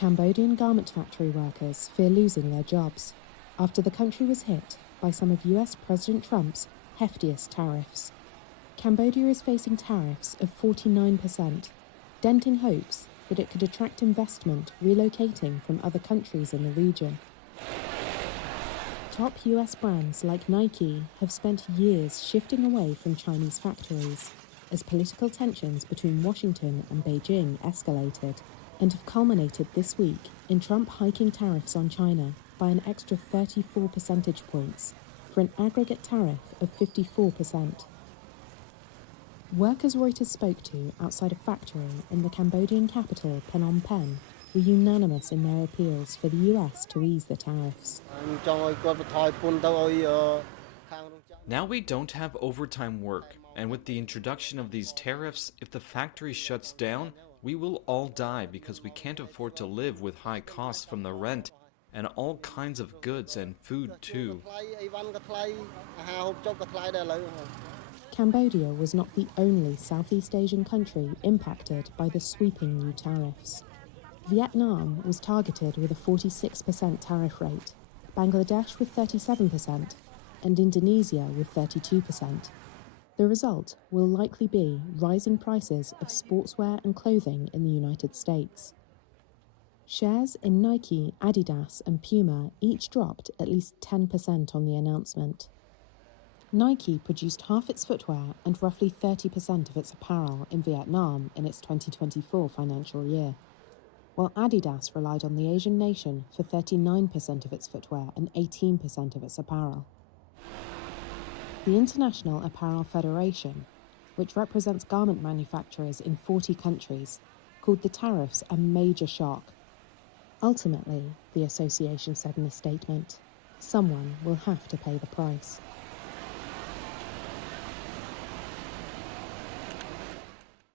Cambodian garment factory workers fear losing their jobs after the country was hit by some of US President Trump's heftiest tariffs. Cambodia is facing tariffs of 49%, denting hopes that it could attract investment relocating from other countries in the region. Top US brands like Nike have spent years shifting away from Chinese factories as political tensions between Washington and Beijing escalated, and have culminated this week in Trump hiking tariffs on China by an extra 34 percentage points for an aggregate tariff of 54%. Workers Reuters spoke to outside a factory in the Cambodian capital Phnom Penh were unanimous in their appeals for the US to ease the tariffs. Now we don't have overtime work, and with the introduction of these tariffs, if the factory shuts down, we will all die because we can't afford to live with high costs from the rent and all kinds of goods and food too. Cambodia was not the only Southeast Asian country impacted by the sweeping new tariffs. Vietnam was targeted with a 46% tariff rate, Bangladesh with 37%, and Indonesia with 32%. The result will likely be rising prices of sportswear and clothing in the United States. Shares in Nike, Adidas, and Puma each dropped at least 10% on the announcement. Nike produced half its footwear and roughly 30% of its apparel in Vietnam in its 2024 financial year, while Adidas relied on the Asian nation for 39% of its footwear and 18% of its apparel. The International Apparel Federation, which represents garment manufacturers in 40 countries, called the tariffs a major shock. Ultimately, the association said in a statement, someone will have to pay the price.